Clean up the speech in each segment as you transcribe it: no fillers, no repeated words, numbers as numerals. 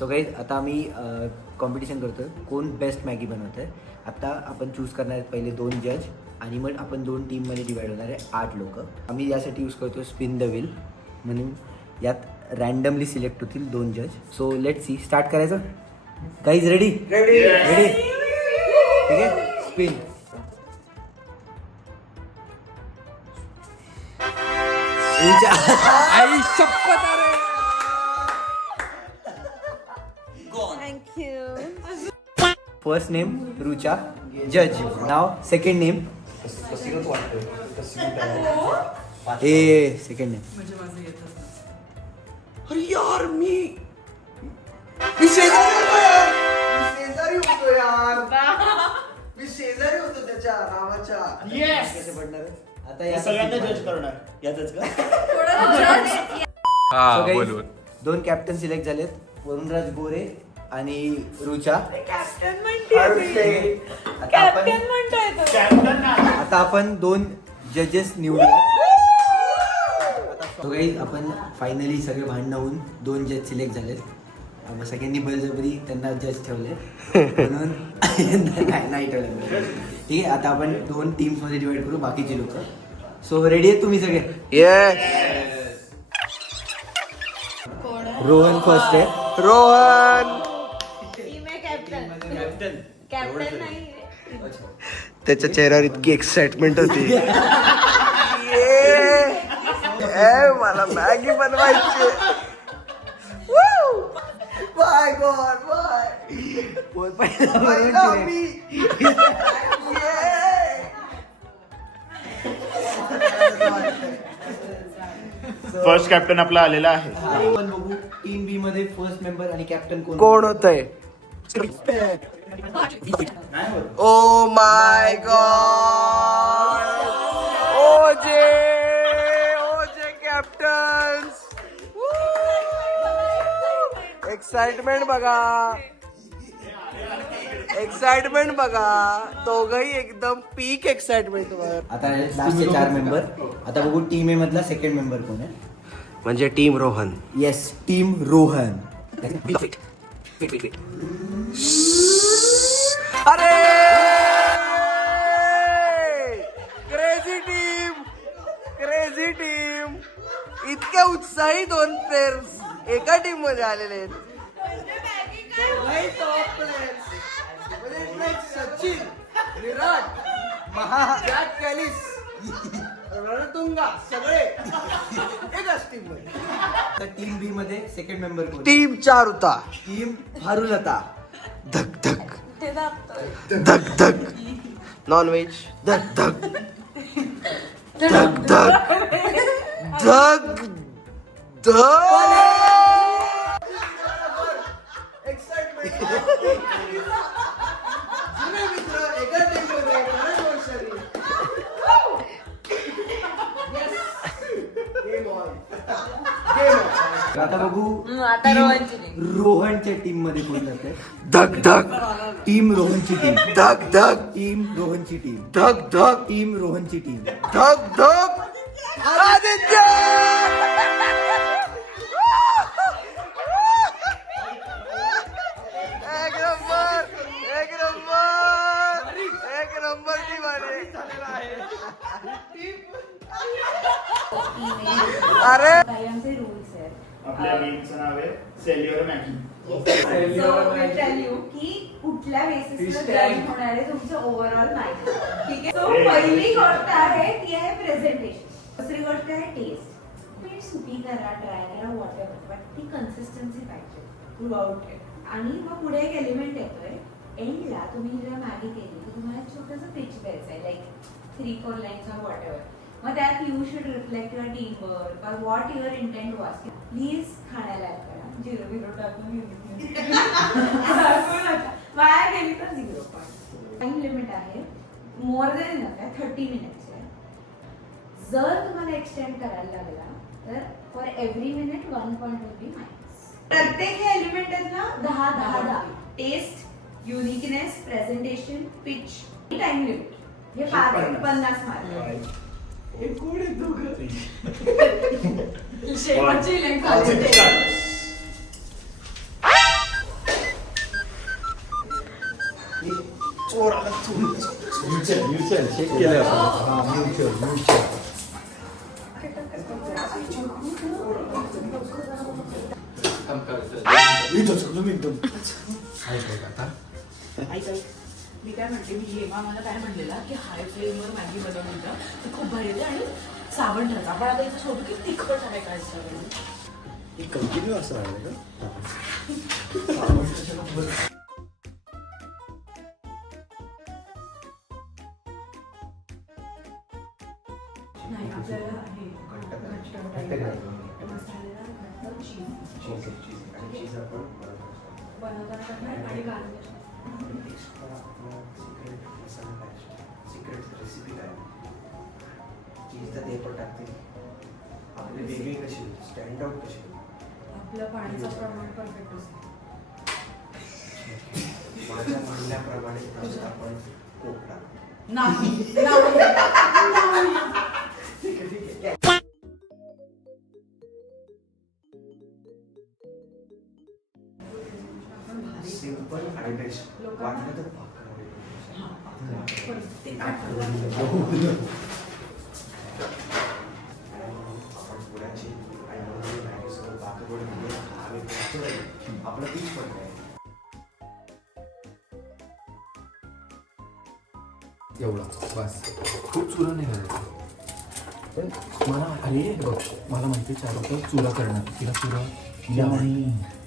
So guys आता आम्ही competition करतो आहे कोण बेस्ट मॅगी बनवत आहे. आता आपण चूज करणार आहेत पहिले 2 जज आणि मग आपण 2 टीममध्ये डिवाईड होणार आहे 8 लोक. आम्ही यासाठी यूज करतो स्पिन द व्हील म्हणून यात रँडमली सिलेक्ट होतील 2 जज. सो लेट सी स्टार्ट करायचं. गाईज रेडी रेडी रेडी ठीक आहे. स्पिन. आई शपथ. फर्स्ट नेम रुचा जज. नाव सेकंड नेम सेकंड नेम. अरे यार मी शेजारी होतो त्याच्या नावाच्या. कसे पडणार आहे? आता या सगळ्यांना जज करणार यातच का? हा बोल. 2 कॅप्टन सिलेक्ट झालेत, वरुणराज गोरे आणि रुचा. आता आपण 2 जजेस निवडूया. आपण फायनली सगळे भांडण होऊन 2 जज सिलेक्ट झालेत. सगळ्यांनी बळजबरी त्यांना जज ठेवले म्हणून नाही ठेवले. ठीक आहे. आता आपण 2 टीम्स मध्ये डिवाइड करू बाकीचे लोक. सो रेडी आहेत तुम्ही सगळे? रोहन फर्स्ट आहे. रोहन त्याच्या चेहऱ्यावर इतकी एक्साइटमेंट होती. मला मॅगी बनवायची. Bye God bye. First captain आपला आलेला आहे. आपण बघू टीम बी मध्ये फर्स्ट मेंबर आणि कॅप्टन कोण होत आहे? Oh my God. ओजे कॅप्टन. एक्साइटमेंट बघा दोघही एकदम पीक एक्साइटमेंट वर. आता लास्टचे 4 मेंबर. आता बघू टीम ए मधला सेकंड मेंबर कोण आहे. म्हणजे team Rohan. Yes team Rohan. अरे क्रेझी टीम इतके उत्साही 2 प्लेयर्स एका टीम मध्ये आलेले आहेत. सचिन, विराट, विराट रणतुंगा सगळे एकाच टीम मध्ये. टीम बी मध्ये सेकंड मेंबर कोण? टीम चारुता. टीम हारुलता. धक नॉन व्हेज. धक आता बघू रोहनच्या टीम मध्ये कोण जाते. धक टीम रोहनची टीम. धक टीम रोहनची टीम. धक टीम रोहनची टीम. धक आदित्य. एक नंबर टीम आहे. अरे आपल्या गेमचं नाव आहे सेल्युअर मॅगी. कुठल्या बेसिसवर जज होणार आहे तुमचं ओव्हरऑल मॅगी. ठीक आहे. सो पहिली गोष्ट आहे ती आहे प्रेझेंटेशन. दुसरी गोष्ट आहे टेस्ट. तुम्ही सुटी करा, ट्राय करा, वॉटेवर, बट ती कन्सिस्टन्सी पाहिजे थ्रू आउट. आणि मग पुढे एक एलिमेंट येतोय एंडला. तुम्ही जेव्हा मॅगी केली तर तुम्हाला छोटंसं पिच द्यायचं आहे लाईक 3-4 लाईन्स ऑर वॉटेवर. मग त्यात you should reflect your team work or what your intent was. Please खाण्याला ऍड करा. 0 टाकून वाया गेली तर 0 पॉईंट. टाइम लिमिट आहे. मोर दॅन इनफ आहे. 30 मिनिट्स आहे. जर तुम्हाला एक्सटेंड करायला लागला तर for every minute 1 point will be minus. प्रत्येक हे एलिमेंट आहेत ना 10. Taste, uniqueness, presentation, pitch, time limit. हे 50 मार्क. शेवटची चेक केलं हां म्युच्युअल मी काय म्हणते, मी हेमा मला काय म्हणलेला की हाय फ्लेमवर मॅगी बनवून द्या, ती खूप भारी येते आणि साबण ठेवायचा. आपण आता इथे शोधू की तिखट आहे काय साबण. कंटिन्यू असं राहिलं का नाही आपल्याला हे मसालेदार घट्ट चीज बनवताना टाकणार आणि गार्निश. रेसिपी काय चीज तर ते पण टाकते आपली वेगळी कशी स्टँड आउट कशी आपलं पाण्याचं प्रमाण परफेक्ट असेल. माझ्या म्हणण्याप्रमाणे फक्त आपण कोकणा नाही सिंपल आणि बेस्ट वाटलं तर भाकर आपण पुण्याची आणि मॅगीसोबत भाकर आपलं पीच पण आहे एवढा बस खूप चुरा नाही करायचा. पण मला अरे बघ मला माहिती चार रुपये चुरा करणार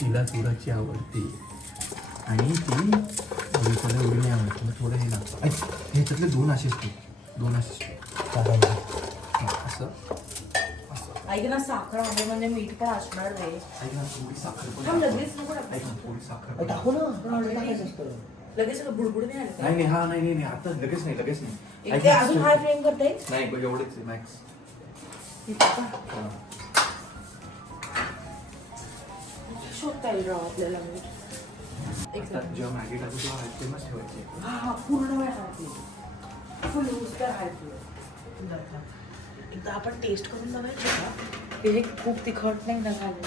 तिला चुराची आवडते आणि ती त्याला एवढी नाही आवडत तुला थोडं हे लागतं. ह्याच्यातले दोन असेच असं ऐक ना, साखर आहे म्हणजे मीठ पण असणार नाही. ऐक ना थोडी साखर पण थांब, लगेच नको टाकू. ऐक ना थोडी साखर पण टाकू ना पण already लगेच सगळं बुडबुड नाही आलं का? नाही हा नाही आता लगेच नाही ऐक ते ना, अजून हाय फ्लेम करता येईल. नाही बघ एवढेच आहे मॅक्स. शोधता येईल राव आपल्याला मीठ. एक second. जेव्हा मॅगी टाकू तेव्हा हाय फ्लेमच ठेवायची. हा पूर्ण वेळ हाय फ्लेम, फुल यूज कर हाय फ्लेम. एकदा आपण टेस्ट करून बघायचं का हे खूप तिखट नाही ना झालं.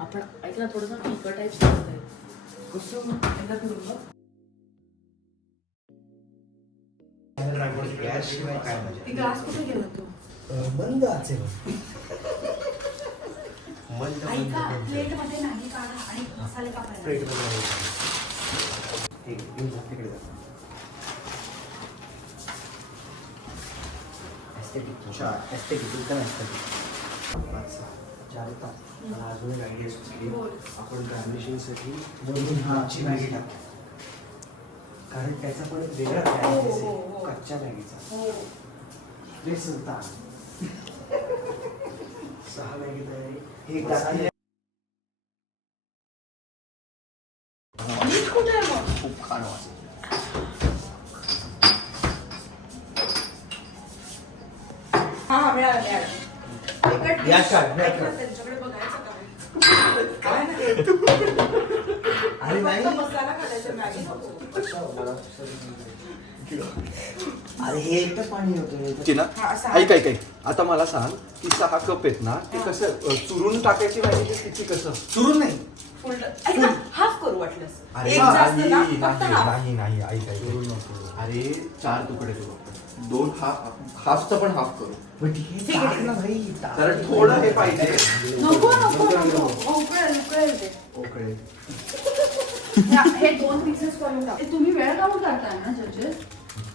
आपण ऐक ना थोडंसं तिखट टाईप आहे कसं एकदा करून बघ. गॅसशिवाय काय मजा ती ग्लास कुठे गेला तू? मंद आचे मंद ऐका प्लेट मध्ये मॅगी काढा आणि मसाले कापायला. प्लेट ठीक आहे तिकडे जा मला अजून एक आयडिया सुचली आपण गार्निशिंगसाठी वरून मॅगी टाकू कारण त्याचा पण एक वेगळा तयार कच्च्या मॅगीचा बेसन ताण 6 मॅगी तयारी हे टाकले मीठ कुठे आहे मग? खूप खाणं वाचेल हा मिळालं एकच या dish. काढ, या ऐक ना, काढ. त्यांच्याकडे बघायचं काय काय नाही अरे नाही फक्त मसाला काढायचा मॅगी नको. अरे हे एकटं पाणी होतं ती ना हा, सहा. ऐक आता मला सांग की 6 कप आहेत ना ते कसं चुरून टाकायची माहिती किती कसं चुरून नाही फुल ऐक ना, हाफ करू वाटलंस. अरे एक जास्त नाही ना, नाही फक्त half. नाही ऐक अरे 4 तुकडे करू आपण 2 हाफचं पण हाफ करू पण ठीक आहे टाक ना भाई टाक. कारण थोडं हे पाहिजे नको नको नको उकळेल उकळेल ते. ओके हे 2 पीसेस करून टाक. तुम्ही वेळ काढून करताय ना जजेस?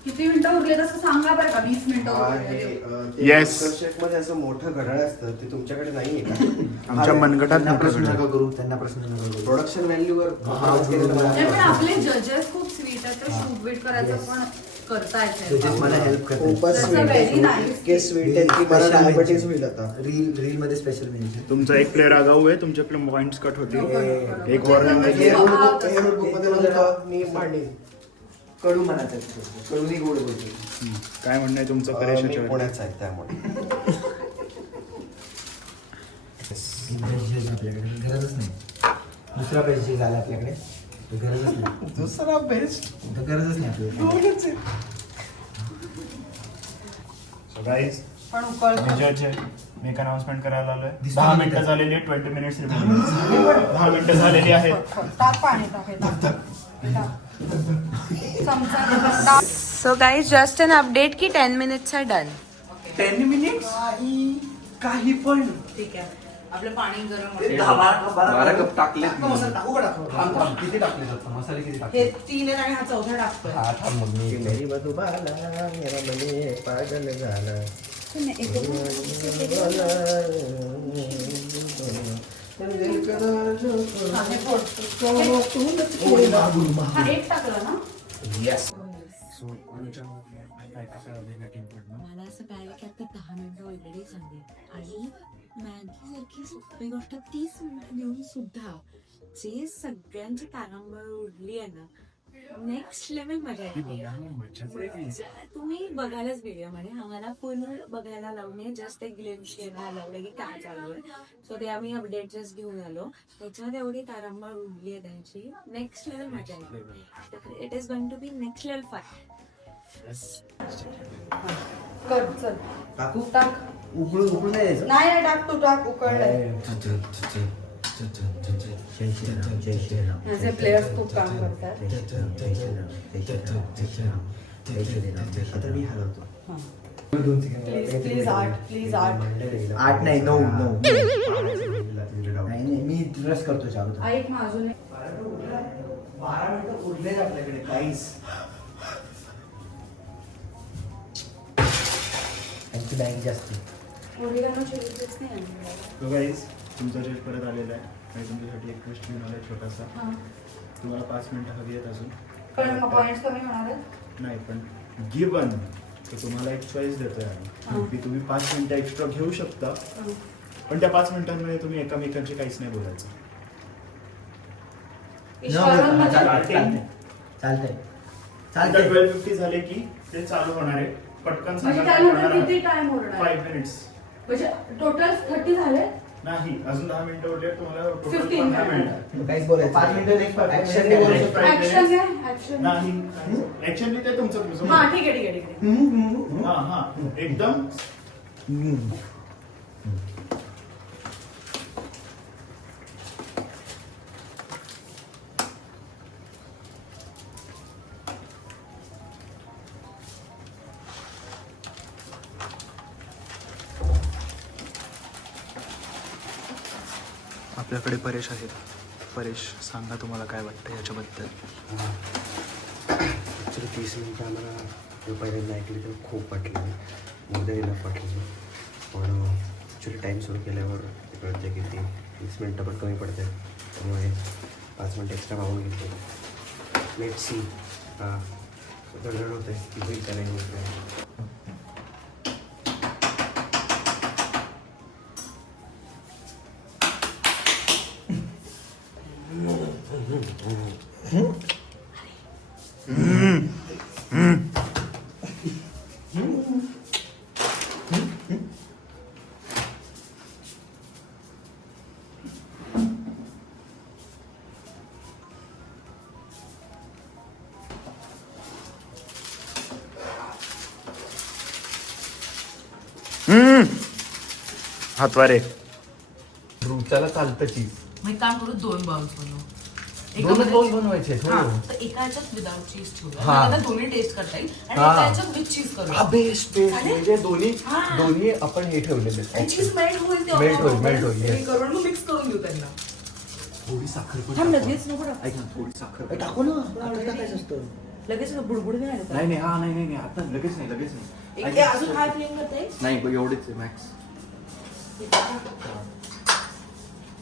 किती मिनिटं उरले तसं सांगा बरं का. 20 मिनिटं उरले. Yes. शेफ मध्ये असं मोठं घड्याळ असतं ते तुमच्याकडे नाहीये का आमच्या मनगटात त्यांना मोठं प्रश्न घड्याळ. नका करू त्यांना प्रश्न नका करू प्रोडक्शन व्हॅल्यूवर नाही, पण आपले जजेस खूप स्वीट आहेत तर शूट बीट करायचं पण करता जजेस मला येते. हेल्प करतात खूपच That's a स्वीट very आहे nice. इतके स्वीट आहे की मला डायबिटीज होईल आता रील मध्ये स्पेशल मेन्शन तुमचा एक प्लेअर आगाऊ आहे तुमच्याकडे पॉइंट्स कट होतील एक म्हणजे वॉर्निंग म्हणजे आहे. स्वभाव तसा. हे notebook मध्ये नव्हतं, मी मांडीन कडू मनाचं कडूनी गोड बोलते काय म्हणणं आहे तुमचं परेश मी याच्यावर? पुण्याचा आहे त्यामुळे आपल्याकडे गरजच नाही दुसरा पैसे झाला आपल्याकडे गरजच नाही दुसरा बेस्ट गरजच नाही आपल्याकडे So guys, पण उकळतो. मी जज आहे. मी एक अनाउन्समेंट करायला आलोय दिसतं 10 का मिनिटं ते? झालेली आहे 20 मिनिट्स 10 मिनिटं झालेली आहेत टाक पाणी टाक हे टाक. टाक. So guys just an update की 10 मिनिट्स आर डन. 10 मिनिट्स काही पण ठीक आहे. आपलं पाणी गरम होतं. 12 कप टाकले टाकू का टाकू किती टाकले जातात मसाले किती टाकले हे 3 आहेत आणि हा चौथा टाकतोय. हा थांब मग मी मेरी मधुबाला मेरा मने पागल झाला. हा एक टाकला ना. मला असं कळलं की आता 10 मिनिटं ऑलरेडी झाली आणि मॅगी सारखी सोपी गोष्ट 30 मिनिटं देऊन सुद्धा जे सगळ्यांची तारांबळ उडली आहे ना, नेक्स्ट लेवल मजा येते. तुम्ही बघायलाच व्हिडिओ मध्ये आम्हाला पूर्ण बघायला लावणे, जस्ट एक ग्लिम्स घ्यायला लावले की काय चालू आहे. सो ते आम्ही अपडेट जस्ट घेऊन आलो. त्याच्यात एवढी तारांबळ उडली आहे त्यांची, नेक्स्ट लेवल मजा येते. It is going to be next level fun. कर चल टाकू टाक. उकळून नाही द्यायचं. नाही नाही टाक तू टाक उकळलंय. जय श्रीराम जय श्रीराम. माझे प्लेयर्स खूप काम करतात. जय श्रीराम जय श्रीराम जय श्रीराम जय श्रीराम जय श्रीराम. आता मी हलवतो. Please 8 please 8. 8 नाही 9 नाही नाही मी रस करतो चालू. ऐक ना अजून 12 मिनिटं उरलेच आपल्याकडे काहीच. त्यांची बँक जास्त. ओरिगानो चिली फ्लेक्स नाही आणले. तो गाईज तुमचा जज परत आलेला आहे आणि तुमच्यासाठी एक क्वेश्चन घेऊन आला छोटासा. तुम्हाला 5 मिनिटं हवी आहेत अजून. पण पॉइंट्स कमी होणार आहेत. नाही पण गिवन तर तुम्हाला एक चॉईस देतोय आम्ही की तुम्ही 5 मिनिटं एक्स्ट्रा घेऊ शकता, पण त्या 5 मिनिटांमध्ये तुम्ही एकमेकांशी काहीच नाही बोलायचं. चालतंय चालतंय चालतंय. 12:50 झाले की ते चालू होणार आहे. पटकन म्हणजे सांगा त्यानंतर किती टाइम होणार 5 मिनिट्स. म्हणजे टोटल 30 झाले. नाही अजून 10 मिनिटं उरले तुम्हाला टोटल 15 15 मिनिटं. काहीच बोलायचं. 5 मिनिटं नेक्स्ट ऍक्शन बोलू शकतो. ऍक्शन आहे ऍक्शन. नाही ऍक्च्युअली ते तुमचं हा ठीक आहे ठीक आहे ठीक आहे. हा हा एकदम आपल्याकडे परेश आहेत. परेश सांगा तुम्हाला काय वाटतं याच्याबद्दल. ॲक्च्युली 30 मिनिटं आम्हाला पहिल्यांदा ऐकली तेव्हा खूप वाटलं, मोर दॅन इनफ वाटलं. पण ॲक्च्युली टाईम सुरू केल्यावर कळते की ती 30 मिनिटं पण कमी पडते. त्यामुळे 5 मिनिटं एक्स्ट्रा मागून घेतले. Let see. गडबड होते की होईल का नाही होत नाही. हातवारे त्याला चालतं चीज. मग एक काम करू 2 बाउल्स बनवू. दोन दोन बनवायचे आहेत, हा, हो. तर एका ह्याच्यात विदाउट चीज ठेवूया. हा. मला दोन्ही टेस्ट करता येईल आणि हा. एका ह्याच्यात विथ चीज करूया. बेस्ट चालेल? म्हणजे दोन्ही हा. दोन्ही आपण हे ठेवलेले आणि चीज मेल्ट होईल ते Melt होईल, melt होईल, yes. करून मग मिक्स करून देऊ त्यांना. थोडी साखर पण थांब, टाकू. लगेच नको टाकू. ऐक ना थोडी साखर पण टाकू ना आता टाकायचं असतं. लगेच बुडबुड नाही आलं. नाही नाही हा नाही आता लगेच नाही लगेच नाही. एक अजून हाय फ्लेम करते. नाही पण एवढेच आहे max.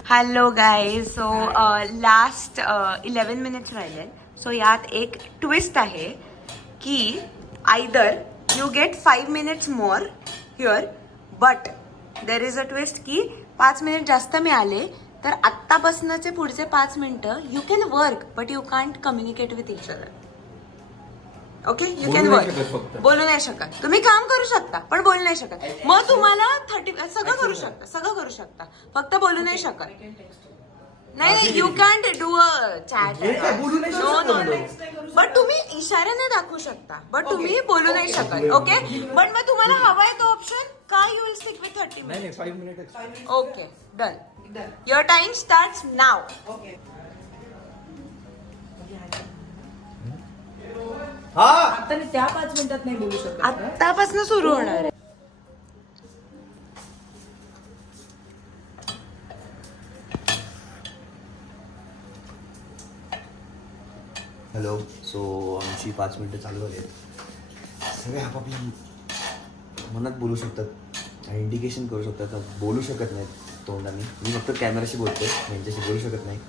Hello guys. So last 11 minutes राहिले. सो यात एक ट्विस्ट आहे की either you get 5 minutes more here, but there is a twist की 5 मिनिट जास्त मिळाले तर आत्तापासूनचे पुढचे 5 मिनिटं you can work but you can't communicate with each other. Okay you can बोलू नाही शकत वर्क. फक्त. बोलू नाही शकत. तुम्ही काम करू शकता पण बोलू नाही शकत. मग तुम्हाला 30 सगळं करू शकता, सगळं करू शकता, फक्त बोलू नाही शकत. नाही नाही you can't do a chat. No no but तुम्ही इशाऱ्याने दाखवू शकता बट तुम्ही बोलू नाही शकत. ओके बट मग तुम्हाला हवाय तो ऑप्शन का यू विल स्टिक विथ 30 नाही minutes. 5 minute. Okay done. Your time starts now. हा आता नाही, त्या 5 मिनिटात नाही बोलू शकत का? आतापासून सुरू होणार आहे. हॅलो. सो आमची 5 मिनटं चालू झाली आहेत. सगळे आपापल्या मनात बोलू शकतात आणि इंडिकेशन करू शकतात, बोलू शकत नाहीत तोंडाने. मी फक्त कॅमेराशी बोलतो, यांच्याशी बोलू शकत नाही.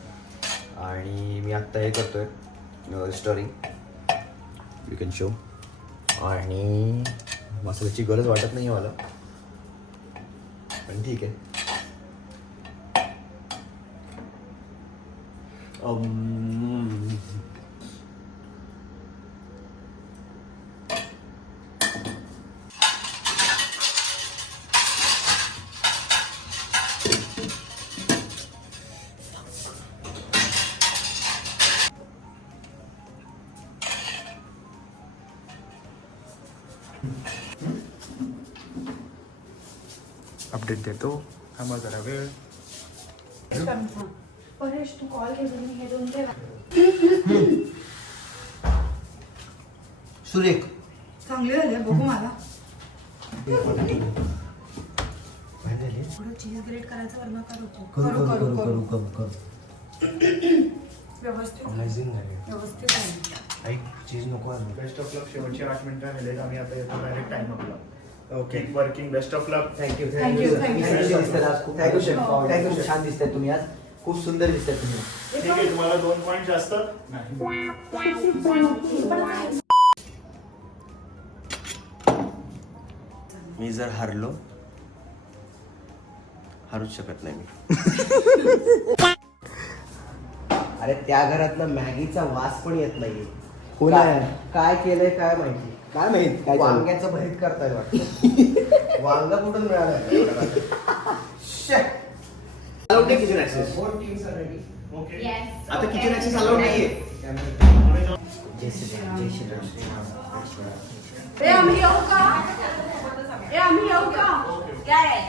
आणि मी आत्ता हे करतो आहे स्टोरिंग, यू कॅन शो. आणि मसाल्याची गरज वाटत नाही मला, पण ठीक आहे. अपडेट देतो. थांबा जरा वेळ. परेश तू कॉल घेऊन मी हे दोन ठेवा. सुरेख. चांगले झाले बघू मला. काय झाले? थोडं चीज ग्रेट करायचं वरनं करतो. करू. व्यवस्थित अमेझिंग आहे. व्यवस्थित आहे. ऐक, चीज नको आहे. बेस्ट ऑफ लक. शेवटचे 8 मिनिटं राहिले. आम्ही आता येतो डायरेक्ट टाइम आपला. Okay, working. Best of luck. Thank you. Thank you. Thank you chef. खूप छान दिसताय तुम्ही आज. खूप सुंदर दिसताय तुम्ही. ठीक आहे, तुम्हाला 2 पॉईंट जास्त नाही. मी जर हारलो, हारूच शकत नाही मी. अरे त्या घरातनं मॅगीचा वास पण येत नाहीये. हो ना यार. काय केलंय काय माहिती. काय माहित काय चालू? वांग्याचं भरीत करताय वाटतं. वांग कुठून मिळालं? अलाउड नाही किचन ऍक्सेस. ओके. आता किचन ऍक्सेस अलाउड नाहीये. जय श्रीराम. जय श्रीराम. ए आम्ही येऊ का? काय आहे?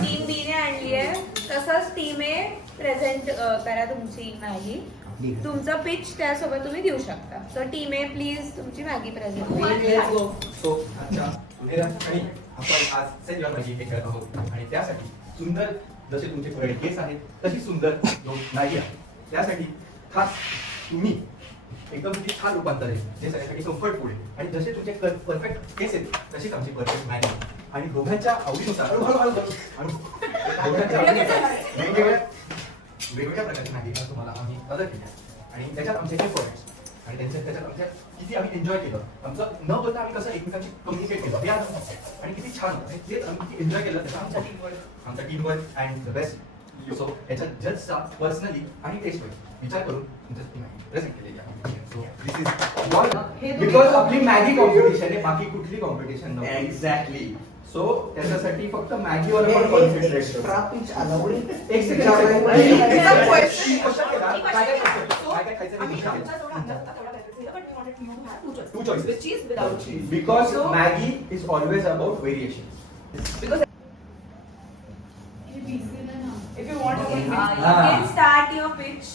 टीम बी ने आणली आहे. तसंच टीम ए प्रेझेंट करा तुमची मॅगी. तुमचा पिच त्यासोबत तुम्ही देऊ शकता. सो टीम ए प्लीज तुमची मॅगी प्रेझेंट. सो अच्छा सुनेरा आणि आपण आज सेंजॉय भाजी हे करत आहोत. आणि त्यासाठी सुंदर जसे तुमचे फळे केस आहेत तशी सुंदर नाही आहे. त्यासाठी खास तुम्ही एकदम किती छान रूपांतर आहे जे सगळ्यासाठी कम्फर्टफुल आहे. आणि जसे तुमचे परफेक्ट केस आहेत तशीच आमची परफेक्ट मॅगी. आणि दोघांच्या आवडीनुसार दोघांच्या वेगवेगळ्या प्रकारची मॅगी तुम्हाला आम्ही मदत केली. आणि त्याच्यात आमचे काही पॉईंट्स आणि त्याच्यात आमच्या किती आम्ही एन्जॉय केलं. आमचं न बोलता आम्ही कसं एकमेकांशी कम्युनिकेट केलं हे आणि किती छान होतं. तेच आम्ही किती एन्जॉय केलं त्याचा आमचा teamwork and the best. So याच्यात जजचा पर्सनली आणि टेस्ट विचार करून तुमच्या प्रेझेंट केलेली आहे. सो दिस इज बिकॉज आपली मॅगी कॉम्पिटिशन आहे, बाकी कुठली कॉम्पिटिशन नव्हती. एक्झॅक्टली. सो त्याच्यासाठी फक्त मॅगीवर आपण कॉन्सन्ट्रेट करू. Two choices. Cheese without cheese. Because So- Maggi is always about variations. Because If you want to you can start your pitch.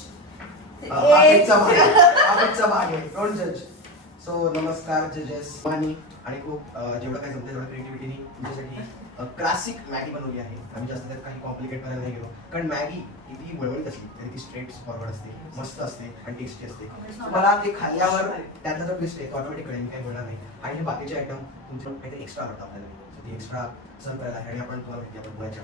Don't जज. सो नमस्कार जजेस आणि खूप जेवढं काही जमतं तेवढं क्रिएटिव्हिटीने तुमच्यासाठी क्लासिक मॅगी बनवली आहे. आम्ही जास्त त्यात काही कॉम्प्लिकेट करायला नाही गेलो, कारण मॅगी किती वळवळीत असली तरी ती स्ट्रेट फॉरवर्ड असते, मस्त असते आणि टेस्टी असते. तुम्हाला ते खाल्ल्यावर त्यातला जो टेस्ट आहे तो ऑटोमॅटिक कळेल, काही बोलणार नाही. आणि हे बाकीचे आयटम तुमचे काहीतरी एक्स्ट्रा आवडतं आपल्याला, ते एक्स्ट्रा सर्व करायला आहे. आणि आपण तुम्हाला माहिती आपण पुण्याच्या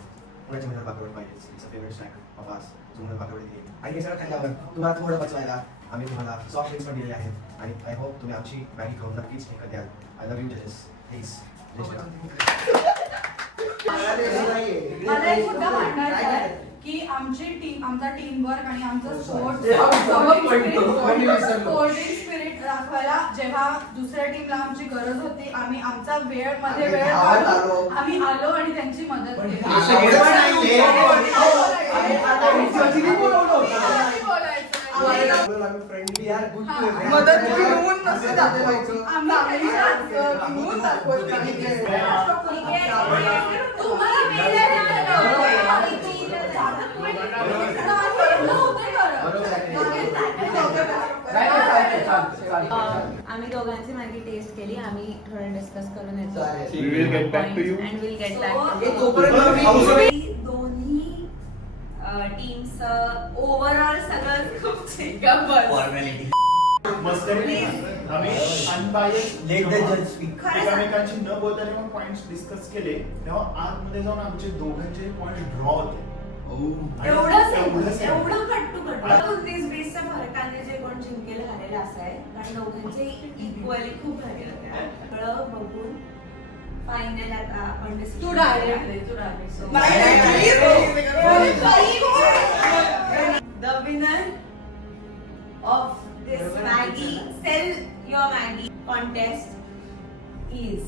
मेहनत बाकरवड पाहिजे. इट्स अ फेवरेट स्नॅक पपास तुम्हाला बाकरवड दिली. आणि हे सगळं खाल्ल्यावर तुम्हाला थोडं पचवायला आम्ही तुम्हाला सॉफ्ट ड्रिंक्स पण दिलेले आहेत. आणि आय होप तुम्ही आमची मॅगी खाऊन नक्कीच विकत द्याल. आय लव्ह यू जजेस. प्लीज. मला एक मुद्दा मांडायचा आहे की आमची टीम, आमचा टीम वर्क आणि आमचं स्पोर्ट्स स्पिरिट दाखवायला जेव्हा दुसऱ्या टीमला आमची गरज होती, आम्ही आमचा वेळ काढून आम्ही आलो आणि त्यांची मदत केली. आम्ही फ्रेंडली यार गुड मदत घेऊन नसतं दाखवायचं. घेऊन दाखवायचं. तुम्हाला वेगळं आम्ही दोघांची मॅगी टेस्ट केली. आम्ही थोडं डिस्कस करून येतो. We will get back to you. And we'll get back to हे you. तोपर्यंत दोन्ही टीम्स ओव्हरऑल सगळं खूप गब्बर. मस्त आहे. आम्ही unbiased Let the judge speak. एकमेकांशी न बोलताना मग पॉइंट्स डिस्कस केले तेव्हा आतमध्ये जाऊन आमचे दोघांचे पॉइंट ड्रॉ होते. एवढंच एवढंच आहे. एवढं कट्टू कट्टू 19 20च्या फरकाने जे कोण जिंकेल हारेल असं आहे. कारण दोघांचे इक्वली खूप भारी होते. सगळं बघून फायनल आता आपण तू direct the winner of this Maggi sell your Maggi contest is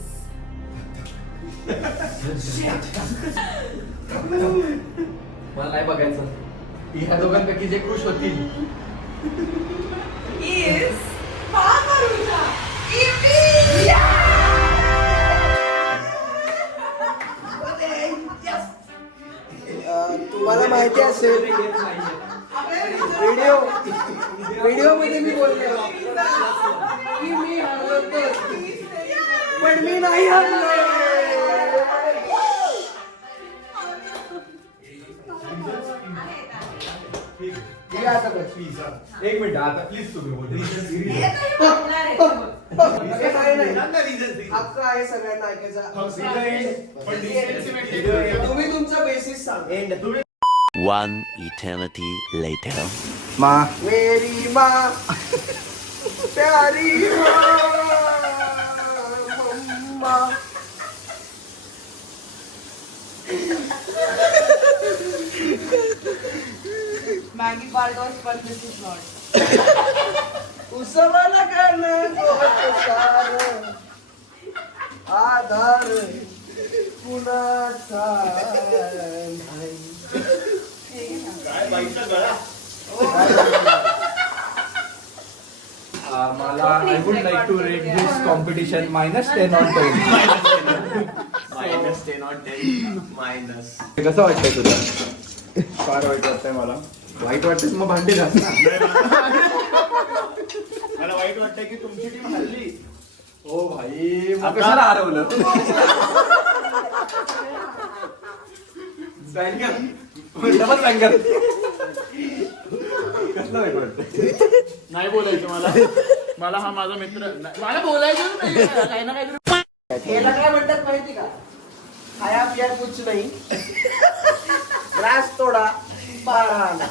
मला नाही बघायचं ह्या दोघांपैकी जे खुश होतील is Pamaruta. तुम्हाला माहिती असेल व्हिडिओ मध्ये मी बोललो की मी हरलो पण मी नाही हरलो. एक मिनिट आता प्लीज तुम्ही बोलू हक्क आहे सगळ्यांना ऐकायचा. पण reason तुम्ही तुमचा बेसिस सांग. End One eternity later. माँ मेरी माँ प्यारी मम्मा. मॅगी पार्ट ऑफ पण दिस इज नॉट. उसवाला गाणं गोष्ट आधार कुणाचा नाही. काय बाईचा गळा. मला I would like to rate this competition -10 on 10. -10 on 10 minus. कसं वाटतंय तुला? फार वाईट वाटतंय मला. वाईट वाटतं मग भांडी घास. मला वाईट वाटतंय की तुमची टीम हरली. ओ भाई मग आता- कशाला हरवलं? बँकर डबल बँकर कसलं वाईट वाटतं? नाही बोलायचं मला हा माझा मित्र मला बोलायचं नाही काही ना काही. याला काय म्हणतात माहिती का? खाया पिया कुछ नाही ग्रास तोडा 12 आना.